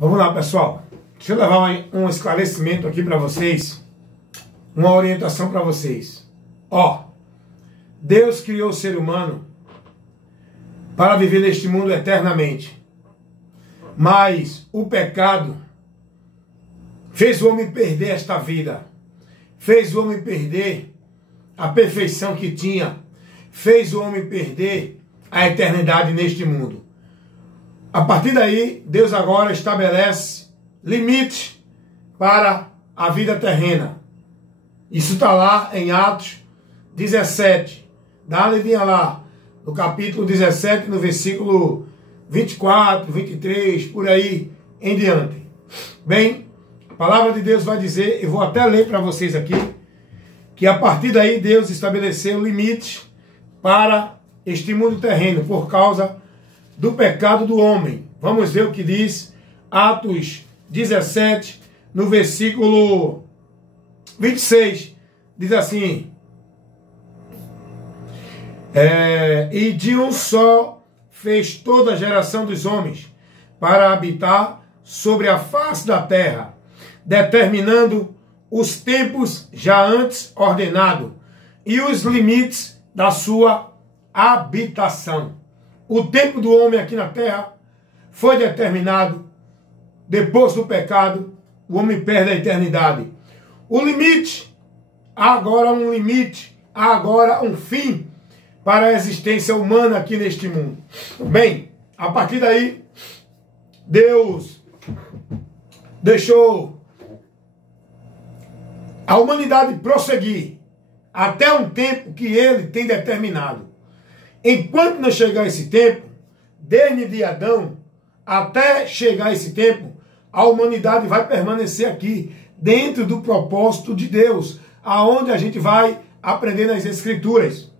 Vamos lá, pessoal. Deixa eu levar um esclarecimento aqui para vocês, uma orientação para vocês. Deus criou o ser humano para viver neste mundo eternamente. Mas o pecado fez o homem perder esta vida. Fez o homem perder a perfeição que tinha. Fez o homem perder a eternidade neste mundo. A partir daí, Deus agora estabelece limite para a vida terrena. Isso está lá em Atos 17. Dá uma lidinha lá, no capítulo 17, no versículo 24, 23, por aí em diante. Bem, a palavra de Deus vai dizer, eu vou até ler para vocês aqui, que a partir daí Deus estabeleceu limite para este mundo terreno, por causa do pecado do homem. Vamos ver o que diz Atos 17, no versículo 26. Diz assim: e de um só fez toda a geração dos homens para habitar sobre a face da terra, determinando os tempos já antes ordenados e os limites da sua habitação. O tempo do homem aqui na terra foi determinado. Depois do pecado, o homem perde a eternidade. O limite, há agora um limite, há agora um fim para a existência humana aqui neste mundo. Bem, a partir daí, Deus deixou a humanidade prosseguir até um tempo que ele tem determinado. Enquanto não chegar esse tempo, desde Adão até chegar esse tempo, a humanidade vai permanecer aqui, dentro do propósito de Deus, aonde a gente vai aprender nas Escrituras.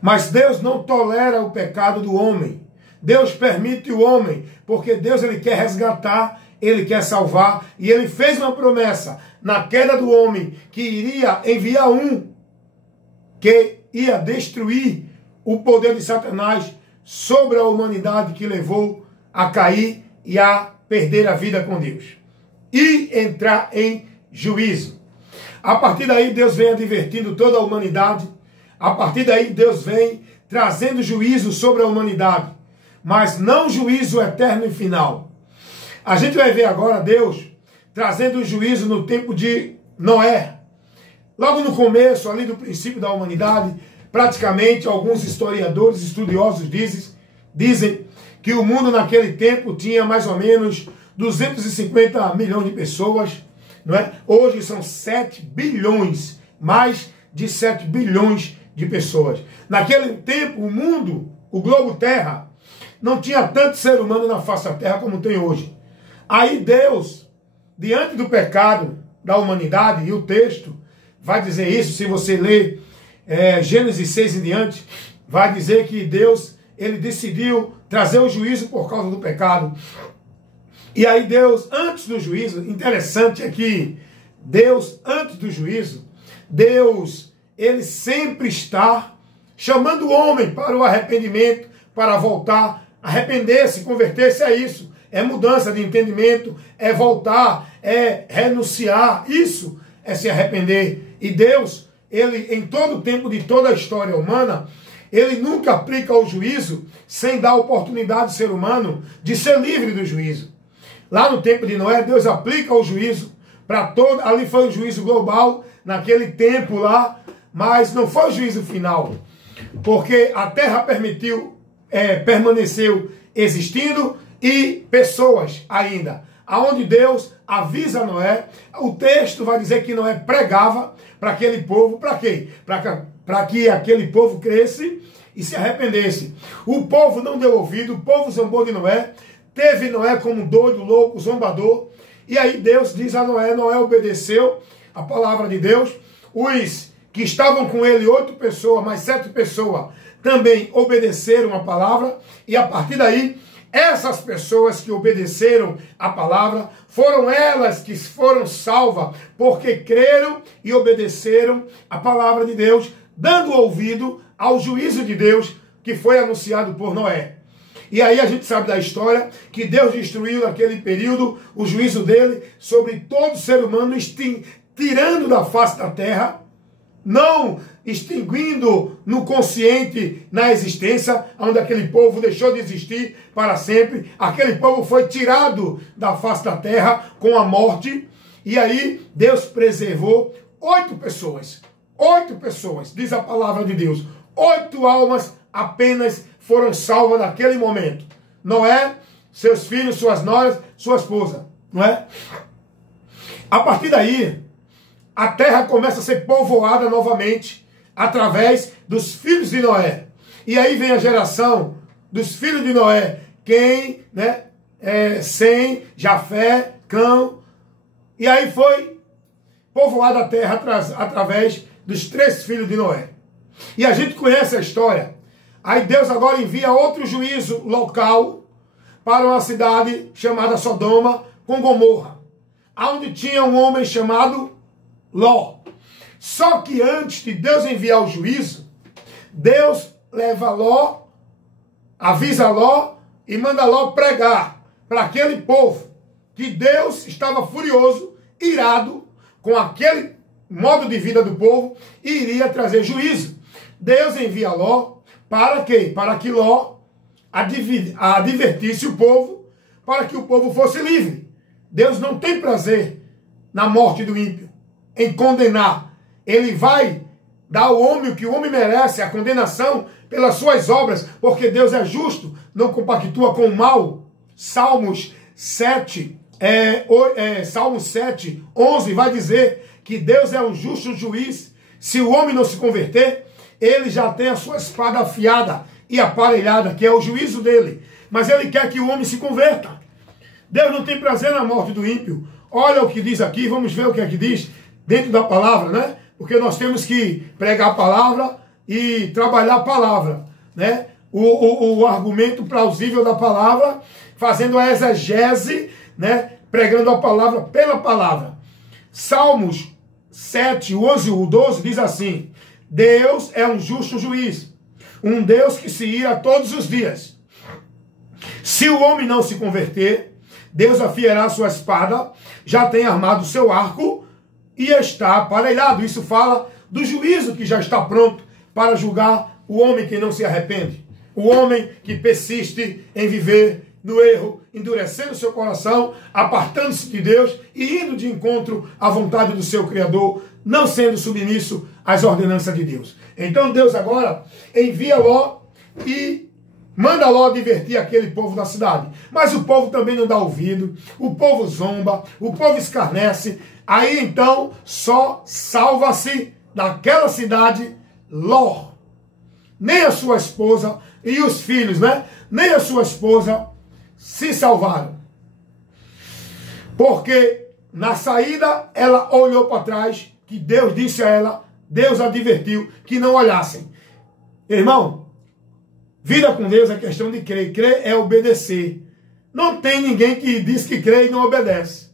Mas Deus não tolera o pecado do homem. Deus permite o homem, porque Deus ele quer resgatar, ele quer salvar, e ele fez uma promessa na queda do homem, que iria enviar um que ia destruir o poder de Satanás sobre a humanidade, que levou a cair e a perder a vida com Deus e entrar em juízo. A partir daí Deus vem advertindo toda a humanidade. A partir daí Deus vem trazendo juízo sobre a humanidade, mas não juízo eterno e final. A gente vai ver agora Deus trazendo juízo no tempo de Noé. Logo no começo, ali do princípio da humanidade, praticamente alguns historiadores, estudiosos dizem que o mundo naquele tempo tinha mais ou menos 250 milhões de pessoas, não é? Hoje são 7 bilhões, mais de 7 bilhões de pessoas. Naquele tempo, o mundo, o globo terra, não tinha tanto ser humano na face da terra como tem hoje. Aí Deus, diante do pecado da humanidade, e o texto vai dizer isso, se você ler Gênesis 6 em diante, vai dizer que Deus, ele decidiu trazer o juízo por causa do pecado. E aí Deus, antes do juízo, interessante é que Deus, antes do juízo, Deus, ele sempre está chamando o homem para o arrependimento, para voltar, arrepender-se, converter-se a isso. É mudança de entendimento, é voltar, é renunciar. Isso é se arrepender. E Deus, ele, em todo o tempo de toda a história humana, ele nunca aplica o juízo sem dar oportunidade ao ser humano de ser livre do juízo. Lá no tempo de Noé, Deus aplica o juízo para todo. Ali foi um juízo global, naquele tempo lá, mas não foi o juízo final. Porque a terra permaneceu existindo e pessoas ainda. Aonde Deus avisa Noé, o texto vai dizer que Noé pregava para aquele povo, para quê? Para que aquele povo cresce e se arrependesse. O povo não deu ouvido, o povo zombou de Noé, teve Noé como doido, louco, zombador, e aí Deus diz a Noé, Noé obedeceu a palavra de Deus, os que estavam com ele, 8 pessoas, mais 7 pessoas, também obedeceram a palavra, e a partir daí, essas pessoas que obedeceram a palavra, foram elas que foram salvas, porque creram e obedeceram a palavra de Deus, dando ouvido ao juízo de Deus que foi anunciado por Noé. E aí a gente sabe da história que Deus destruiu naquele período o juízo dele sobre todo ser humano, tirando da face da terra, não extinguindo no consciente, na existência, onde aquele povo deixou de existir para sempre. Aquele povo foi tirado da face da terra com a morte. E aí Deus preservou 8 pessoas. 8 pessoas, diz a palavra de Deus. 8 almas apenas foram salvas naquele momento. Noé, seus filhos, suas noras, sua esposa. Não é? A partir daí, a terra começa a ser povoada novamente através dos filhos de Noé. E aí vem a geração dos filhos de Noé. Quem, né? Sem, Jafé, Cão. E aí foi povoada a terra através dos 3 filhos de Noé. E a gente conhece a história. Aí Deus agora envia outro juízo local para uma cidade chamada Sodoma com Gomorra, onde tinha um homem chamado Ló. Só que antes de Deus enviar o juízo, Deus leva Ló, avisa Ló e manda Ló pregar para aquele povo que Deus estava furioso, irado com aquele modo de vida do povo e iria trazer juízo. Deus envia Ló para quê? Para que Ló advertisse o povo, para que o povo fosse livre. Deus não tem prazer na morte do ímpio, em condenar. Ele vai dar ao homem o que o homem merece, a condenação pelas suas obras, porque Deus é justo, não compactua com o mal. Salmos 7, Salmos 7, 11 vai dizer que Deus é um justo juiz. Se o homem não se converter, ele já tem a sua espada afiada e aparelhada, que é o juízo dele. Mas ele quer que o homem se converta. Deus não tem prazer na morte do ímpio. Olha o que diz aqui, vamos ver o que é que diz dentro da palavra, né? Porque nós temos que pregar a palavra e trabalhar a palavra, né? O argumento plausível da palavra, fazendo a exegese, né? Pregando a palavra pela palavra. Salmos 7, 11 e 12 diz assim: Deus é um justo juiz, um Deus que se ira todos os dias. Se o homem não se converter, Deus afiará sua espada, já tem armado seu arco e está aparelhado. Isso fala do juízo que já está pronto para julgar o homem que não se arrepende. O homem que persiste em viver no erro, endurecendo seu coração, apartando-se de Deus e indo de encontro à vontade do seu Criador, não sendo submisso às ordenanças de Deus. Então Deus agora envia Ló e manda Ló advertir aquele povo da cidade. Mas o povo também não dá ouvido, o povo zomba, o povo escarnece. Aí então só salva-se daquela cidade Ló. Nem a sua esposa e os filhos, né? Nem a sua esposa se salvaram. Porque na saída ela olhou para trás, que Deus disse a ela, Deus advertiu que não olhassem. Irmão, vida com Deus é questão de crer. Crer é obedecer. Não tem ninguém que diz que crê e não obedece.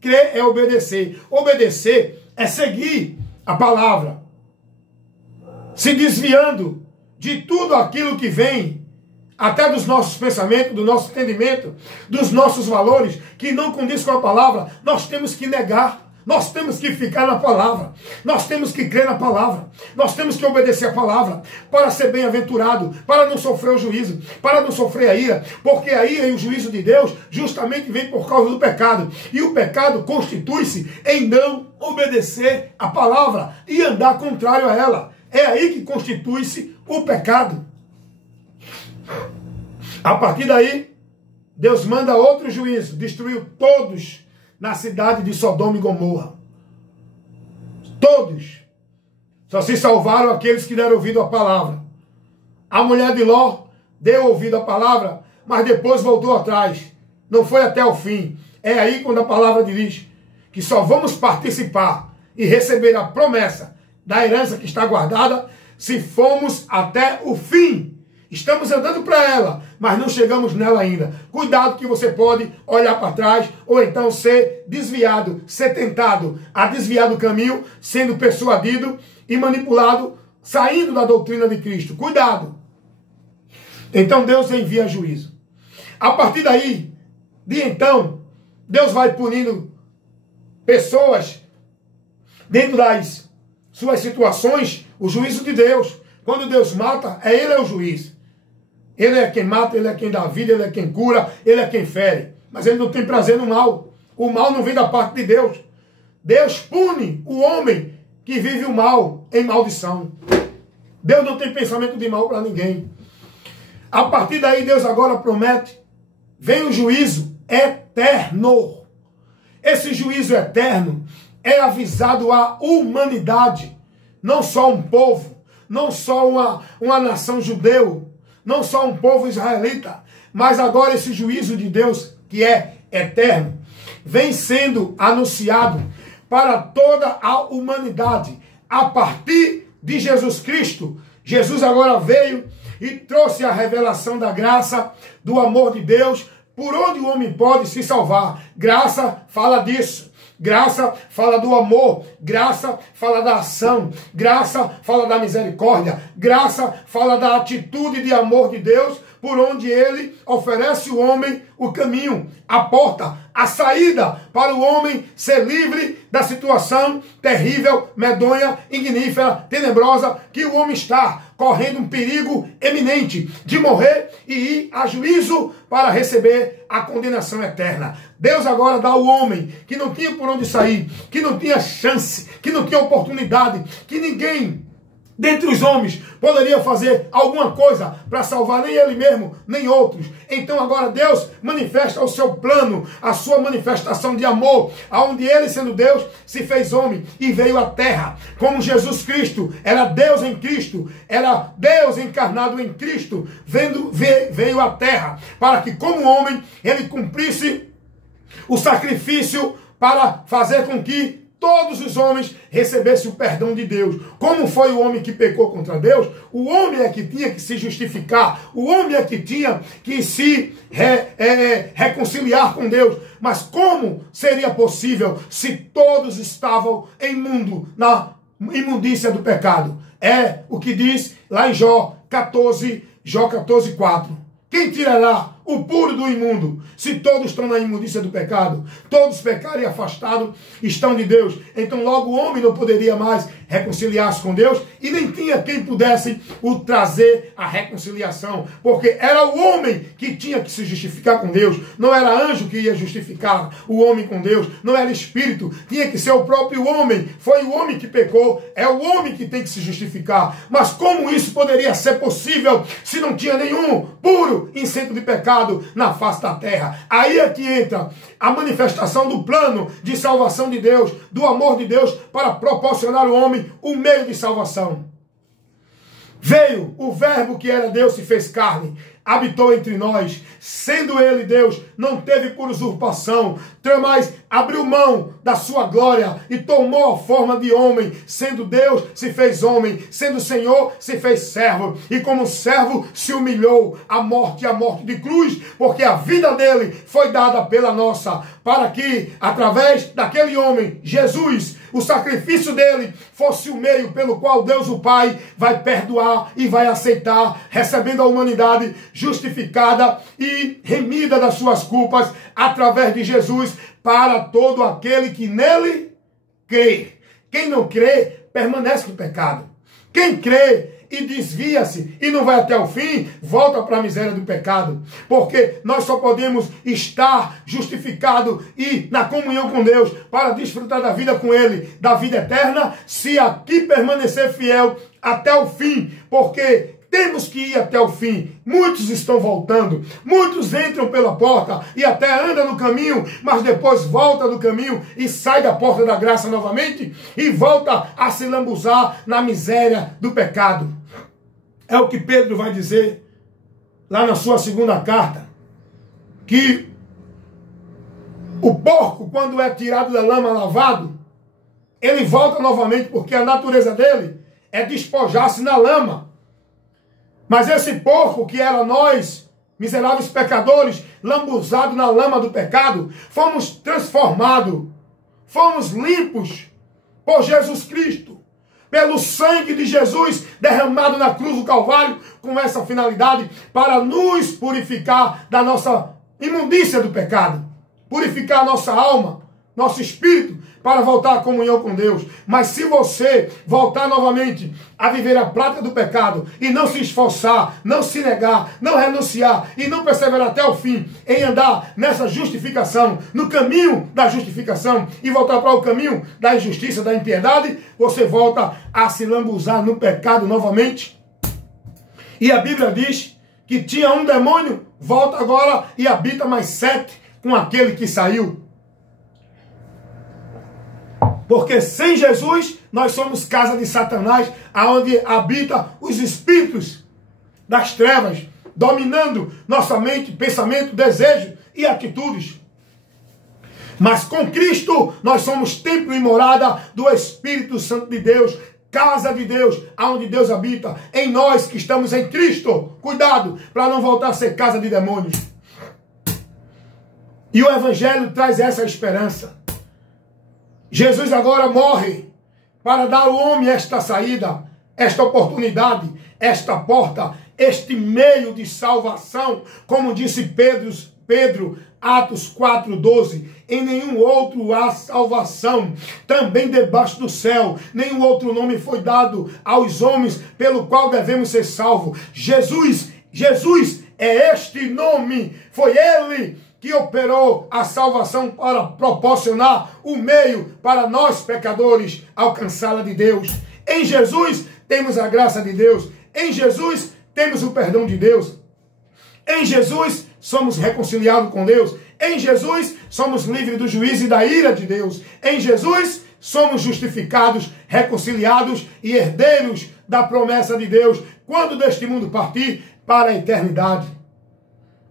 Crer é obedecer. Obedecer é seguir a palavra, se desviando de tudo aquilo que vem, até dos nossos pensamentos, do nosso entendimento, dos nossos valores, que não condiz com a palavra. Nós temos que negar. Nós temos que ficar na palavra. Nós temos que crer na palavra. Nós temos que obedecer a palavra para ser bem-aventurado, para não sofrer o juízo, para não sofrer a ira. Porque a ira e o juízo de Deus justamente vem por causa do pecado. E o pecado constitui-se em não obedecer a palavra e andar contrário a ela. É aí que constitui-se o pecado. A partir daí, Deus manda outro juízo. Destruiu todos na cidade de Sodoma e Gomorra. Todos. Só se salvaram aqueles que deram ouvido à palavra. A mulher de Ló deu ouvido à palavra, mas depois voltou atrás. Não foi até o fim. É aí quando a palavra diz que só vamos participar e receber a promessa da herança que está guardada se formos até o fim. Estamos andando para ela, mas não chegamos nela ainda. Cuidado que você pode olhar para trás ou então ser desviado, ser tentado a desviar do caminho, sendo persuadido e manipulado, saindo da doutrina de Cristo. Cuidado. Então Deus envia juízo. A partir daí, de então, Deus vai punindo pessoas dentro das suas situações, o juízo de Deus. Quando Deus mata, Ele é o juiz. Ele é quem mata, Ele é quem dá vida, Ele é quem cura, Ele é quem fere. Mas Ele não tem prazer no mal. O mal não vem da parte de Deus. Deus pune o homem que vive o mal em maldição. Deus não tem pensamento de mal para ninguém. A partir daí, Deus agora promete, vem o juízo eterno. Esse juízo eterno é avisado à humanidade, não só um povo, não só uma nação judeu, não só um povo israelita, mas agora esse juízo de Deus, que é eterno, vem sendo anunciado para toda a humanidade, a partir de Jesus Cristo. Jesus agora veio e trouxe a revelação da graça, do amor de Deus, por onde o homem pode se salvar. Graça fala disso. Graça fala do amor, graça fala da ação, graça fala da misericórdia, graça fala da atitude de amor de Deus, por onde Ele oferece ao homem o caminho, a porta, a saída para o homem ser livre da situação terrível, medonha, ignífera, tenebrosa, que o homem está correndo um perigo eminente de morrer e ir a juízo para receber a condenação eterna. Deus agora dá ao homem que não tinha por onde sair, que não tinha chance, que não tinha oportunidade, que ninguém dentre os homens poderia fazer alguma coisa para salvar nem ele mesmo, nem outros. Então agora Deus manifesta o seu plano, a sua manifestação de amor, aonde Ele, sendo Deus, se fez homem e veio à terra. Como Jesus Cristo era Deus em Cristo, era Deus encarnado em Cristo, veio à terra, para que como homem Ele cumprisse o sacrifício para fazer com que todos os homens recebessem o perdão de Deus. Como foi o homem que pecou contra Deus? O homem é que tinha que se justificar. O homem é que tinha que se reconciliar com Deus. Mas como seria possível se todos estavam na imundícia do pecado? É o que diz lá em Jó 14:4. Quem tirará o puro do imundo, se todos estão na imundícia do pecado? Todos pecaram e afastados estão de Deus. Então logo o homem não poderia mais reconciliar-se com Deus e nem tinha quem pudesse o trazer a reconciliação, porque era o homem que tinha que se justificar com Deus. Não era anjo que ia justificar o homem com Deus, não era espírito, tinha que ser o próprio homem. Foi o homem que pecou, é o homem que tem que se justificar. Mas como isso poderia ser possível se não tinha nenhum puro incêndio de pecado na face da terra? Aí é que entra a manifestação do plano de salvação de Deus, do amor de Deus, para proporcionar ao homem o meio de salvação. Veio o verbo que era Deus, se fez carne, habitou entre nós, sendo ele Deus, não teve por usurpação, mas abriu mão da sua glória e tomou a forma de homem, sendo Deus, se fez homem, sendo Senhor, se fez servo, e como servo se humilhou à morte e à morte de cruz, porque a vida dele foi dada pela nossa, para que, através daquele homem, Jesus, o sacrifício dele fosse o meio pelo qual Deus o Pai vai perdoar e vai aceitar, recebendo a humanidade justificada e remida das suas culpas através de Jesus, para todo aquele que nele crê. Quem não crê, permanece no pecado. Quem crê e desvia-se e não vai até o fim, volta para a miséria do pecado. Porque nós só podemos estar justificados e na comunhão com Deus para desfrutar da vida com Ele, da vida eterna, se aqui permanecer fiel até o fim. Porque temos que ir até o fim. Muitos estão voltando. Muitos entram pela porta e até andam no caminho, mas depois volta do caminho e sai da porta da graça novamente e volta a se lambuzar na miséria do pecado. É o que Pedro vai dizer lá na sua segunda carta, que o porco, quando é tirado da lama, lavado, ele volta novamente, porque a natureza dele é despojar-se na lama. Mas esse porco que era nós, miseráveis pecadores, lambuzados na lama do pecado, fomos transformados, fomos limpos por Jesus Cristo, pelo sangue de Jesus derramado na cruz do Calvário, com essa finalidade, para nos purificar da nossa imundícia do pecado, purificar a nossa alma, nosso espírito, para voltar à comunhão com Deus. Mas se você voltar novamente a viver a prática do pecado e não se esforçar, não se negar, não renunciar e não perseverar até o fim em andar nessa justificação, no caminho da justificação e voltar para o caminho da injustiça, da impiedade, você volta a se lambuzar no pecado novamente. E a Bíblia diz que tinha um demônio, volta agora e habita mais 7 com aquele que saiu. Porque sem Jesus, nós somos casa de Satanás, aonde habita os espíritos das trevas, dominando nossa mente, pensamento, desejo e atitudes. Mas com Cristo, nós somos templo e morada do Espírito Santo de Deus, casa de Deus, aonde Deus habita, em nós que estamos em Cristo. Cuidado, para não voltar a ser casa de demônios. E o Evangelho traz essa esperança. Jesus agora morre para dar ao homem esta saída, esta oportunidade, esta porta, este meio de salvação, como disse Pedro, Atos 4:12, em nenhum outro há salvação, também debaixo do céu, nenhum outro nome foi dado aos homens pelo qual devemos ser salvos. Jesus é este nome, foi Ele que operou a salvação para proporcionar o meio para nós pecadores alcançá-la de Deus. Em Jesus temos a graça de Deus. Em Jesus temos o perdão de Deus. Em Jesus somos reconciliados com Deus. Em Jesus somos livres do juízo e da ira de Deus. Em Jesus somos justificados, reconciliados e herdeiros da promessa de Deus quando deste mundo partir para a eternidade.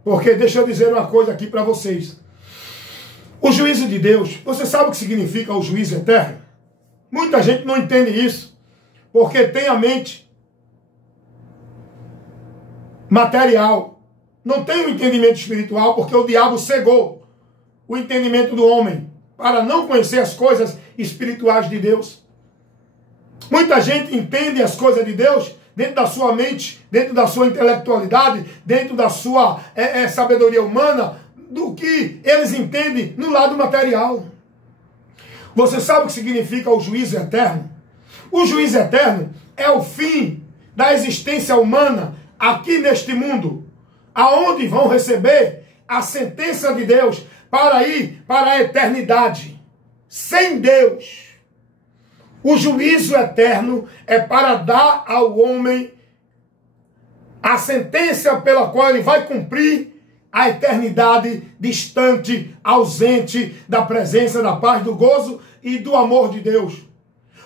Porque deixa eu dizer uma coisa aqui para vocês. O juízo de Deus, você sabe o que significa o juízo eterno? Muita gente não entende isso, porque tem a mente material. Não tem o entendimento espiritual, porque o diabo cegou o entendimento do homem para não conhecer as coisas espirituais de Deus. Muita gente entende as coisas de Deus dentro da sua mente, dentro da sua intelectualidade, dentro da sua sabedoria humana, do que eles entendem no lado material. Você sabe o que significa o juízo eterno? O juízo eterno é o fim da existência humana aqui neste mundo, aonde vão receber a sentença de Deus para ir para a eternidade. Sem Deus. O juízo eterno é para dar ao homem a sentença pela qual ele vai cumprir a eternidade distante, ausente da presença, da paz, do gozo e do amor de Deus.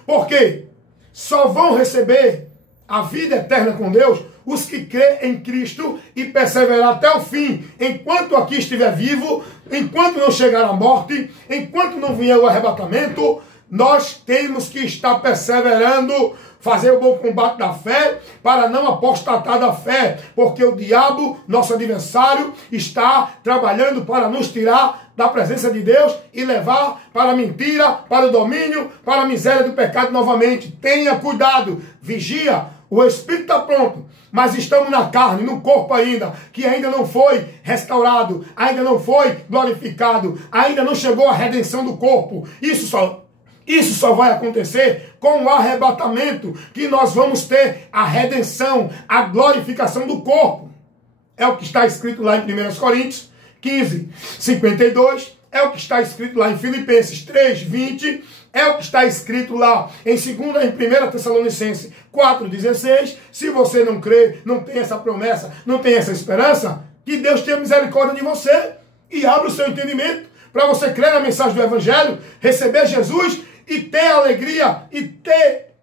Por quê? Só vão receber a vida eterna com Deus os que crêem em Cristo e perseverar até o fim, enquanto aqui estiver vivo, enquanto não chegar a morte, enquanto não vier o arrebatamento. Nós temos que estar perseverando, fazer o bom combate da fé, para não apostatar da fé, porque o diabo, nosso adversário, está trabalhando para nos tirar da presença de Deus e levar para a mentira, para o domínio, para a miséria do pecado novamente. Tenha cuidado, vigia, o espírito está pronto, mas estamos na carne, no corpo ainda, que ainda não foi restaurado, ainda não foi glorificado, ainda não chegou a redenção do corpo. Isso só vai acontecer com o arrebatamento, que nós vamos ter a redenção, a glorificação do corpo. É o que está escrito lá em 1 Coríntios 15, 52, é o que está escrito lá em Filipenses 3, 20, é o que está escrito lá em 1 Tessalonicenses 4, 16. Se você não crê, não tem essa promessa, não tem essa esperança, que Deus tenha misericórdia de você e abra o seu entendimento para você crer na mensagem do Evangelho, receber Jesus e ter a alegria e ter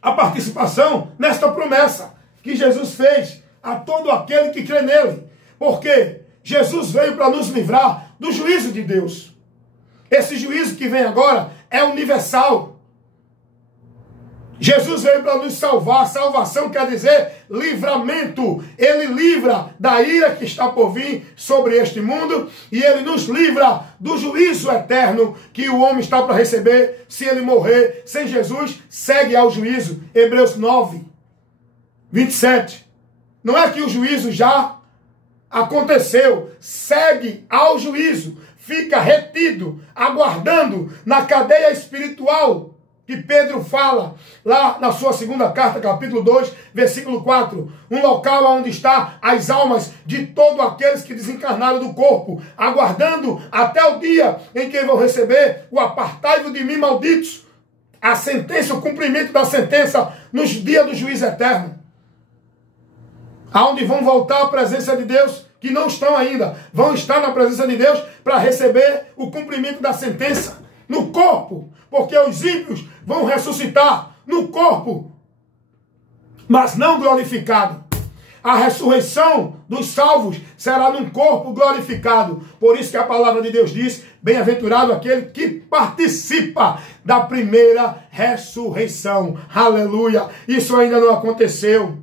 a participação nesta promessa que Jesus fez a todo aquele que crê nele. Porque Jesus veio para nos livrar do juízo de Deus. Esse juízo que vem agora é universal. Jesus veio para nos salvar. Salvação quer dizer livramento. Ele livra da ira que está por vir sobre este mundo e ele nos livra do juízo eterno que o homem está para receber se ele morrer sem Jesus. Segue ao juízo. Hebreus 9, 27. Não é que o juízo já aconteceu. Segue ao juízo. Fica retido, aguardando na cadeia espiritual que Pedro fala lá na sua segunda carta, capítulo 2, versículo 4. Um local onde está as almas de todos aqueles que desencarnaram do corpo, aguardando até o dia em que vão receber o apartai-vos de mim, malditos, a sentença, o cumprimento da sentença nos dias do juízo eterno. Aonde vão voltar à presença de Deus, que não estão ainda, vão estar na presença de Deus para receber o cumprimento da sentença no corpo, porque os ímpios vão ressuscitar no corpo, mas não glorificado. A ressurreição dos salvos será num corpo glorificado. Por isso que a palavra de Deus diz: bem-aventurado aquele que participa da primeira ressurreição. Aleluia! Isso ainda não aconteceu.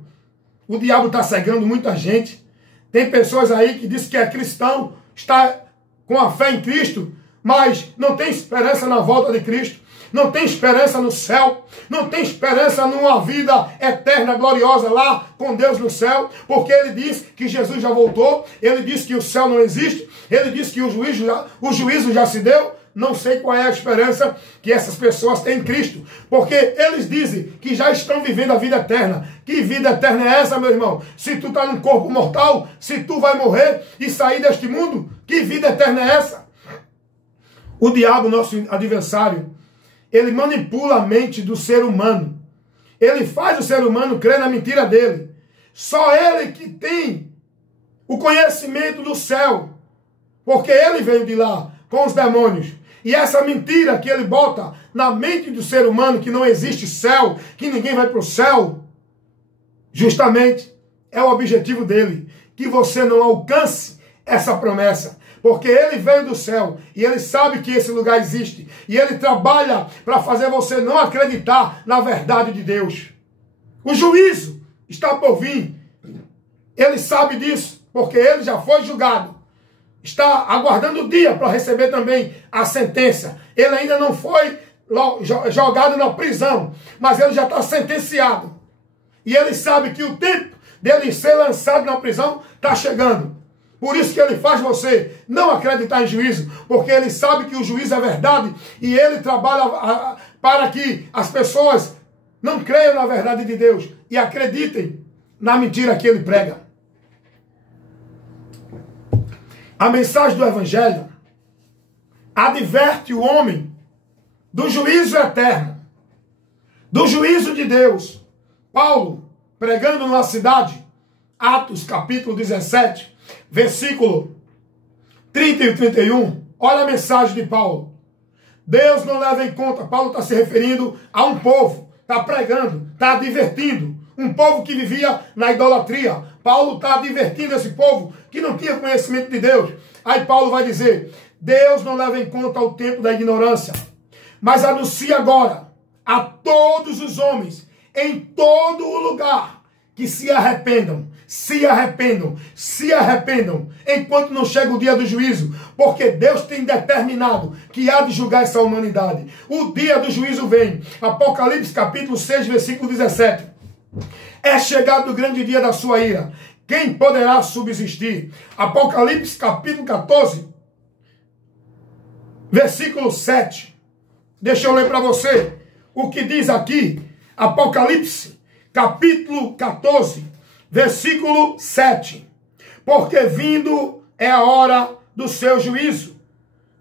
O diabo está cegando muita gente. Tem pessoas aí que dizem que é cristão, está com a fé em Cristo, mas não tem esperança na volta de Cristo, não tem esperança no céu, não tem esperança numa vida eterna, gloriosa lá com Deus no céu, porque ele diz que Jesus já voltou, ele diz que o céu não existe, ele diz que o juízo já se deu. Não sei qual é a esperança que essas pessoas têm em Cristo, porque eles dizem que já estão vivendo a vida eterna. Que vida eterna é essa, meu irmão? Se tu está num corpo mortal, se tu vai morrer e sair deste mundo, que vida eterna é essa? O diabo, nosso adversário, ele manipula a mente do ser humano. Ele faz o ser humano crer na mentira dele. Só ele que tem o conhecimento do céu, porque ele veio de lá com os demônios. E essa mentira que ele bota na mente do ser humano, que não existe céu, que ninguém vai para o céu, justamente é o objetivo dele, que você não alcance essa promessa. Porque ele veio do céu e ele sabe que esse lugar existe. E ele trabalha para fazer você não acreditar na verdade de Deus. O juízo está por vir. Ele sabe disso, porque ele já foi julgado. Está aguardando o dia para receber também a sentença. Ele ainda não foi jogado na prisão, mas ele já está sentenciado. E ele sabe que o tempo dele ser lançado na prisão está chegando. Por isso que ele faz você não acreditar em juízo, porque ele sabe que o juízo é verdade e ele trabalha para que as pessoas não creiam na verdade de Deus e acreditem na mentira que ele prega. A mensagem do Evangelho adverte o homem do juízo eterno, do juízo de Deus. Paulo, pregando numa cidade, Atos capítulo 17, versículo 30 e 31, olha a mensagem de Paulo. Deus não leva em conta, Paulo está se referindo a um povo, está pregando, está advertindo, um povo que vivia na idolatria. Paulo está advertindo esse povo que não tinha conhecimento de Deus. Aí Paulo vai dizer: Deus não leva em conta o tempo da ignorância, mas anuncia agora a todos os homens, em todo o lugar, que se arrependam, se arrependam, se arrependam, enquanto não chega o dia do juízo, porque Deus tem determinado que há de julgar essa humanidade. O dia do juízo vem. Apocalipse capítulo 6, versículo 17. É chegado o grande dia da sua ira. Quem poderá subsistir? Apocalipse capítulo 14, versículo 7. Deixa eu ler para você o que diz aqui. Apocalipse capítulo 14, versículo 7. Porque vindo é a hora do seu juízo.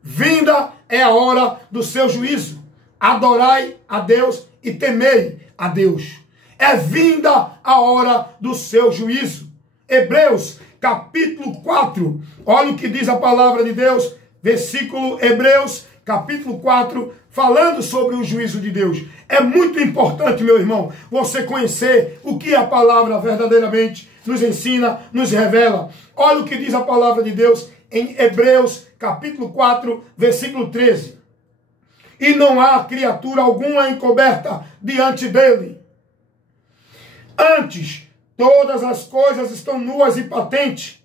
Vinda é a hora do seu juízo. Adorai a Deus e temei a Deus. É vinda a hora do seu juízo. Hebreus capítulo 4. Olha o que diz a palavra de Deus. Versículo Hebreus capítulo 4. Falando sobre o juízo de Deus. É muito importante, meu irmão, você conhecer o que a palavra verdadeiramente nos ensina, nos revela. Olha o que diz a palavra de Deus em Hebreus capítulo 4, versículo 13. e não há criatura alguma encoberta diante dele. Antes, todas as coisas estão nuas e patentes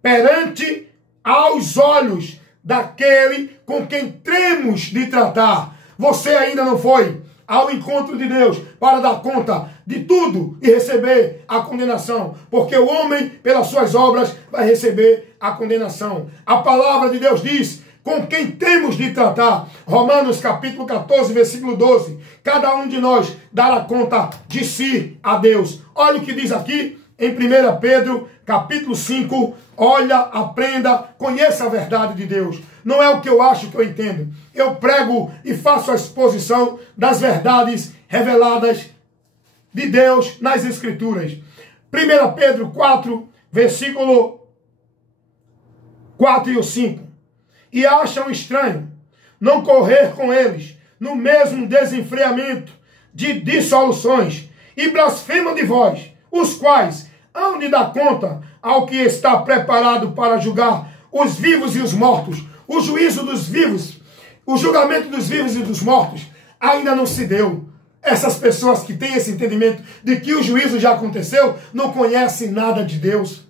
perante aos olhos daquele com quem temos de tratar. Você ainda não foi ao encontro de Deus para dar conta de tudo e receber a condenação, porque o homem, pelas suas obras, vai receber a condenação. A palavra de Deus diz: com quem temos de tratar. Romanos capítulo 14, versículo 12. Cada um de nós dará conta de si a Deus. Olha o que diz aqui em 1 Pedro capítulo 5. Olha, aprenda, conheça a verdade de Deus. Não é o que eu acho que eu entendo. Eu prego e faço a exposição das verdades reveladas de Deus nas Escrituras. 1 Pedro 4, versículo 4 e 5. E acham estranho não correr com eles no mesmo desenfreamento de dissoluções, e blasfemam de vós, os quais hão de dar conta ao que está preparado para julgar os vivos e os mortos. O juízo dos vivos, o julgamento dos vivos e dos mortos ainda não se deu. Essas pessoas que têm esse entendimento de que o juízo já aconteceu, não conhecem nada de Deus.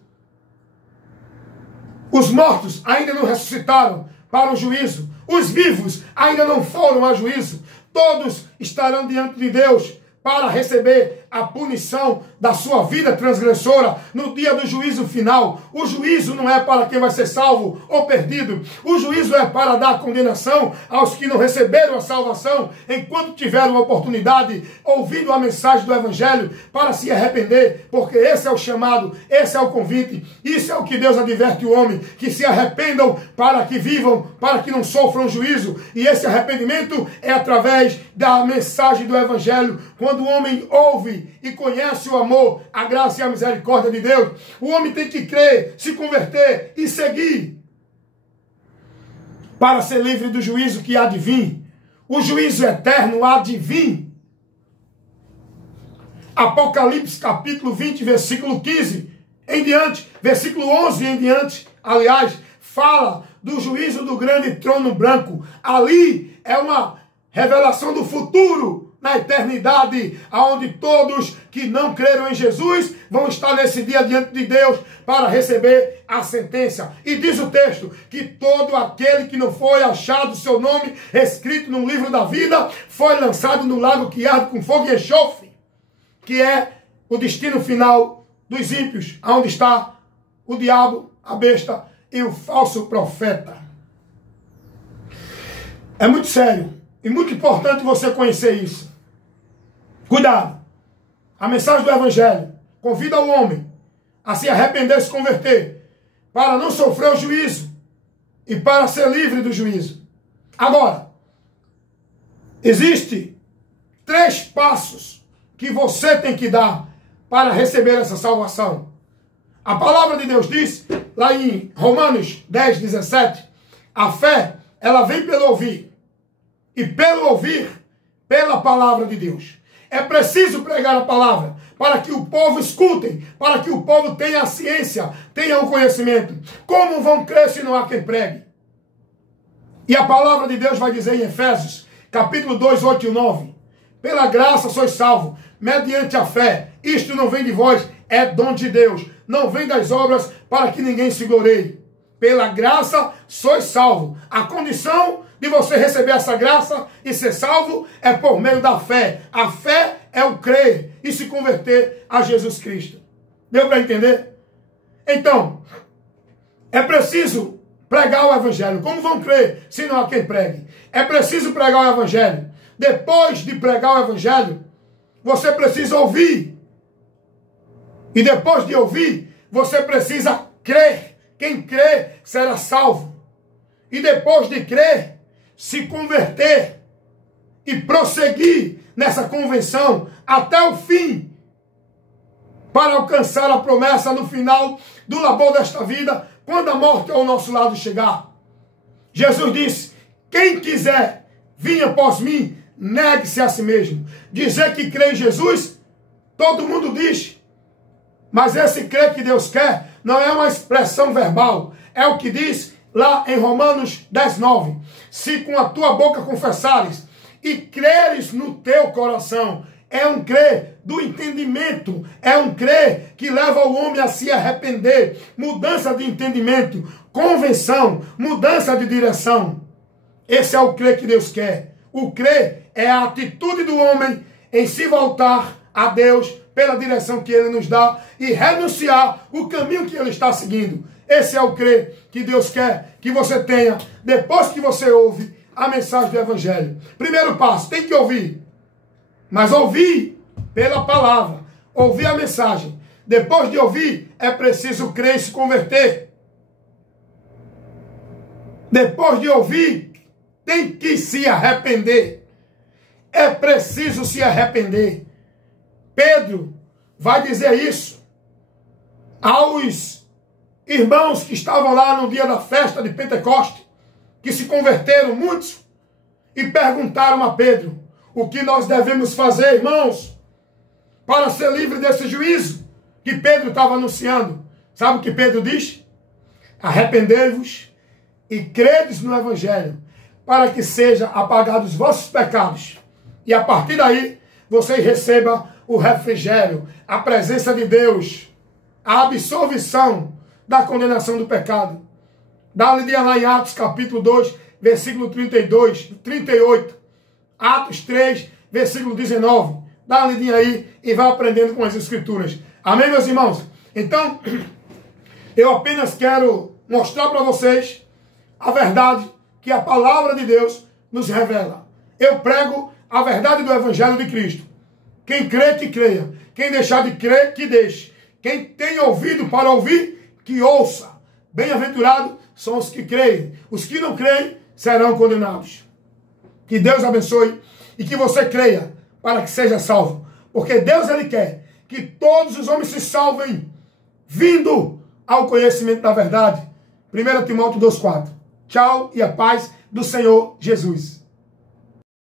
Os mortos ainda não ressuscitaram para o juízo. Os vivos ainda não foram a juízo. Todos estarão diante de Deus para receber a punição da sua vida transgressora no dia do juízo final. O juízo não é para quem vai ser salvo ou perdido. O juízo é para dar condenação aos que não receberam a salvação enquanto tiveram a oportunidade, ouvindo a mensagem do Evangelho, para se arrepender, porque esse é o chamado, esse é o convite. Isso é o que Deus adverte o homem, que se arrependam para que vivam, para que não sofram juízo. E esse arrependimento é através da mensagem do Evangelho. Quando o homem ouve e conhece o amor, a graça e a misericórdia de Deus, o homem tem que crer, se converter e seguir para ser livre do juízo que há de vir. O juízo eterno há de vir. Apocalipse capítulo 20, versículo 15 em diante, versículo 11 em diante, aliás, fala do juízo do grande trono branco. Ali é uma revelação do futuro, na eternidade, aonde todos que não creram em Jesus vão estar nesse dia diante de Deus para receber a sentença. E diz o texto que todo aquele que não foi achado seu nome escrito no livro da vida foi lançado no lago que arde com fogo e enxofre, que é o destino final dos ímpios, aonde está o diabo, a besta e o falso profeta. É muito sério e muito importante você conhecer isso. Cuidado! A mensagem do Evangelho convida o homem a se arrepender e se converter, para não sofrer o juízo e para ser livre do juízo. Agora, existe 3 passos que você tem que dar para receber essa salvação. A palavra de Deus diz, lá em Romanos 10, 17, a fé, ela vem pelo ouvir, e pelo ouvir, pela palavra de Deus. É preciso pregar a palavra para que o povo escutem, para que o povo tenha a ciência, tenha o conhecimento. Como vão crer se não há quem pregue? E a palavra de Deus vai dizer em Efésios, capítulo 2, 8 e 9. Pela graça sois salvos, mediante a fé. Isto não vem de vós, é dom de Deus. Não vem das obras para que ninguém se glorie. Pela graça sois salvos. A condição de você receber essa graça e ser salvo é por meio da fé. A fé é o crer e se converter a Jesus Cristo. Deu para entender? Então, é preciso pregar o Evangelho. Como vão crer se não há quem pregue? É preciso pregar o Evangelho. Depois de pregar o Evangelho, você precisa ouvir. E depois de ouvir, você precisa crer. Quem crer será salvo. E depois de crer, se converter e prosseguir nessa convenção até o fim, para alcançar a promessa no final do labor desta vida, quando a morte ao nosso lado chegar. Jesus disse, quem quiser vir após mim, negue-se a si mesmo. Dizer que crê em Jesus, todo mundo diz, mas esse crer que Deus quer não é uma expressão verbal, é o que diz lá em Romanos 10:9, se com a tua boca confessares e creres no teu coração, é um crer do entendimento, é um crer que leva o homem a se arrepender, mudança de entendimento, convenção, mudança de direção. Esse é o crer que Deus quer. O crer é a atitude do homem em se voltar a Deus pela direção que Ele nos dá e renunciar o caminho que Ele está seguindo. Esse é o crer que Deus quer que você tenha depois que você ouve a mensagem do Evangelho. Primeiro passo, tem que ouvir. Mas ouvir pela palavra, ouvir a mensagem. Depois de ouvir, é preciso crer e se converter. Depois de ouvir, tem que se arrepender. É preciso se arrepender. Pedro vai dizer isso aos irmãos que estavam lá no dia da festa de Pentecoste, que se converteram muitos, e perguntaram a Pedro: o que nós devemos fazer, irmãos, para ser livre desse juízo que Pedro estava anunciando? Sabe o que Pedro diz? Arrependei-vos e credes no Evangelho, para que sejam apagados os vossos pecados. E a partir daí, vocês recebam o refrigério, a presença de Deus, a absolvição da condenação do pecado. Dá uma lidinha lá em Atos capítulo 2, versículo 32, 38. Atos 3, versículo 19. Dá uma lidinha aí e vai aprendendo com as Escrituras. Amém, meus irmãos? Então, eu apenas quero mostrar para vocês a verdade que a palavra de Deus nos revela. Eu prego a verdade do Evangelho de Cristo. Quem crê, que creia. Quem deixar de crer, que deixe. Quem tem ouvido para ouvir, que ouça. Bem-aventurados são os que creem. Os que não creem serão condenados. Que Deus abençoe e que você creia para que seja salvo. Porque Deus, Ele quer que todos os homens se salvem vindo ao conhecimento da verdade. 1 Timóteo 2,4. Tchau e a paz do Senhor Jesus.